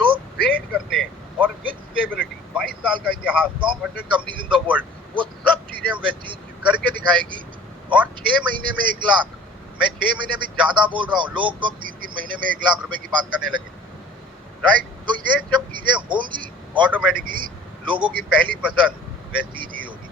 लोग वेट करते हैं और विद स्टेबिलिटी 22 साल का इतिहास, top 100 companies in the world, वो सब चीजें वेस्टीज करके दिखाएगी। और 6 महीने में 1 लाख, मैं 6 महीने भी ज्यादा बोल रहा हूँ, लोग तो 3-3 महीने में 1 लाख रुपए की बात करने लगे, राइट। तो ये सब चीजें होंगी, ऑटोमेटिकली लोगों की पहली पसंद वेस्टीज ही होगी।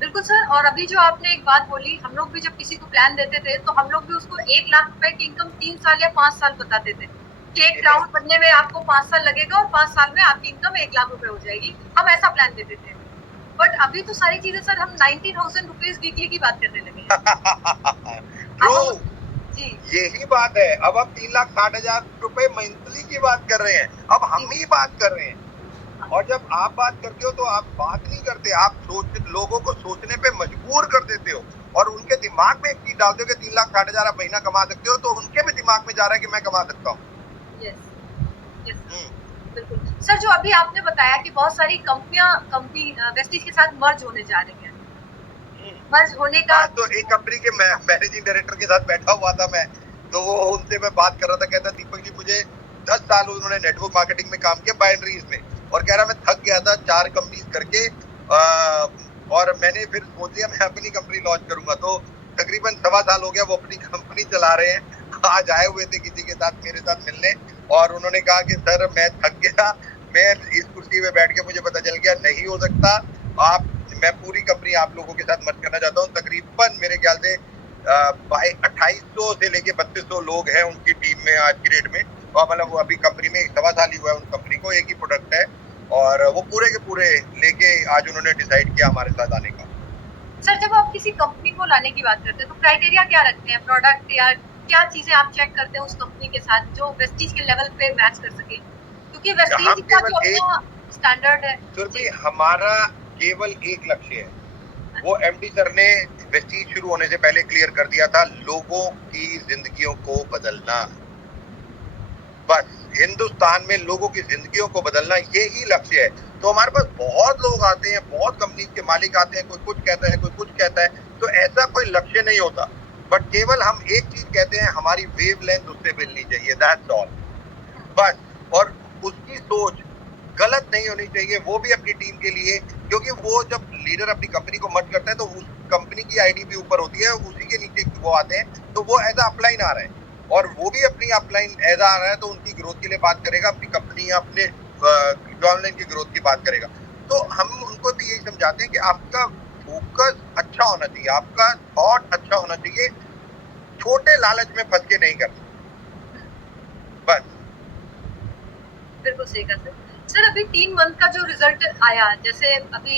बिल्कुल सर। और अभी जो आपने एक बात बोली, हम लोग भी जब किसी को प्लान देते थे तो हम लोग भी उसको 1 लाख रुपए की इनकम 3 साल या 5 साल बताते थे कि एक क्राउन बनने में आपको 5 साल लगेगा और 5 साल में आपकी इनकम 1 लाख रुपए हो जाएगी। हम ऐसा प्लान देते थे। बट अभी तो सारी चीजें सर हम 19,000 रुपीज वीकली की बात करने लगे हैं। ट्रू, जी यही बात है। अब हम 3,60,000 रुपए मंथली की बात कर रहे हैं, अब हम ही बात कर रहे हैं। और जब आप बात करते हो तो आप बात नहीं करते, आप लोगों को सोचने पे मजबूर कर देते हो और उनके दिमाग में एक चीज डालते हो कि 3,60,000 आप महीना कमा सकते हो, तो उनके भी दिमाग में जा रहा है कि मैं कमा सकता हूँ। बिल्कुल सर। जो अभी आपने बताया कि बहुत सारी कंपनी वेस्टीज के साथ मर्ज होने जा रही है, मर्ज होने का हाँ, तो एक कंपनी के मैनेजिंग डायरेक्टर के साथ बैठा हुआ था मैं, तो वो उनसे मैं बात कर रहा था, कहता दीपक जी मुझे 10 साल उन्होंने नेटवर्क मार्केटिंग में काम किया बाइनरीज में, और कह रहा मैं थक गया था 4 कंपनीज करके, और मैंने फिर सोच लिया मैं अपनी कंपनी लॉन्च करूंगा। तो तकरीबन 1.25 साल हो गया वो अपनी कंपनी चला रहे हैं। आज आए हुए थे किसी के साथ मेरे साथ मिलने, और उन्होंने कहा कि सर मैं थक गया, मैं इस कुर्सी में बैठ के मुझे पता चल गया नहीं हो सकता, आप मैं पूरी कंपनी आप लोगों के साथ मर्ज करना चाहता हूँ। तकरीबन मेरे ख्याल से 2800 से लेके 3200 लोग हैं उनकी टीम में आज की डेट में, और मतलब वो अभी कंपनी में 1.25 साल ही हुआ है उन कंपनी को, एक ही प्रोडक्ट है, और वो पूरे के पूरे लेके आज उन्होंने डिसाइड किया हमारे साथ आने का। सर जब आप किसी कंपनी को लाने की बात करते हैं तो क्राइटेरिया क्या रखते हैं, प्रोडक्ट या क्या चीजें आप चेक करते हैं उस कंपनी के साथ जो वेस्टीज के लेवल पे मैच कर सके, क्योंकि हम वेस्टीज का केवल जो एक, अपना स्टैंडर्ड है। सुरभि हमारा केवल एक लक्ष्य है, वो एमडी सर ने वेस्टीज शुरू होने से पहले क्लियर कर दिया था, लोगों की जिंदगियों को बदलना। बस हिंदुस्तान में लोगों की जिंदगियों को बदलना, यही लक्ष्य है। तो हमारे पास बहुत लोग आते हैं, बहुत कंपनी के मालिक आते हैं, कोई कुछ कहता है कोई कुछ कहता है, तो ऐसा कोई लक्ष्य नहीं होता, बट केवल हम एक चीज कहते हैं, हमारी वेवलेंथ उससे मिलनी चाहिए, दैट्स ऑल, बस। और उसकी सोच गलत नहीं होनी चाहिए, वो भी अपनी टीम के लिए, क्योंकि वो जब लीडर अपनी कंपनी को मर्ज करता है तो उस कंपनी की आईडी भी ऊपर होती है, उसी के नीचे वो आते हैं, तो वो एज अपलाइन आ रहा है, और वो भी अपनी अपलाइन एज आ रहा है, तो उनकी ग्रोथ के लिए बात करेगा, अपनी कंपनी या अपने ऑनलाइन की ग्रोथ की बात करेगा। तो हम उनको भी यही समझाते हैं कि आपका फोकस अच्छा होना चाहिए, आपका थॉट अच्छा होना चाहिए, छोटे लालच में फंस के नहीं करना, बस। बिल्कुल सही कहा सर। सर अभी 3 मंथ का जो रिजल्ट आया, जैसे अभी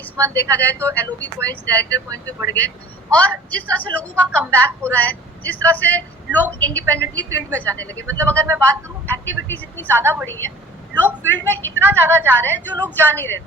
इस मंथ देखा जाए तो एलओबी पॉइंट्स, डायरेक्टर पॉइंट भी बढ़ गए, और जिस तरह से लोगों का कमबैक हो रहा है, जिस तरह से लोग इंडिपेंडेंटली फील्ड में जाने लगे, मतलब अगर मैं बात करूं एक्टिविटीज इतनी ज्यादा बढ़ी है, लोग फील्ड में इतना ज्यादा जा रहे हैं जो लोग जा नहीं रहे थे।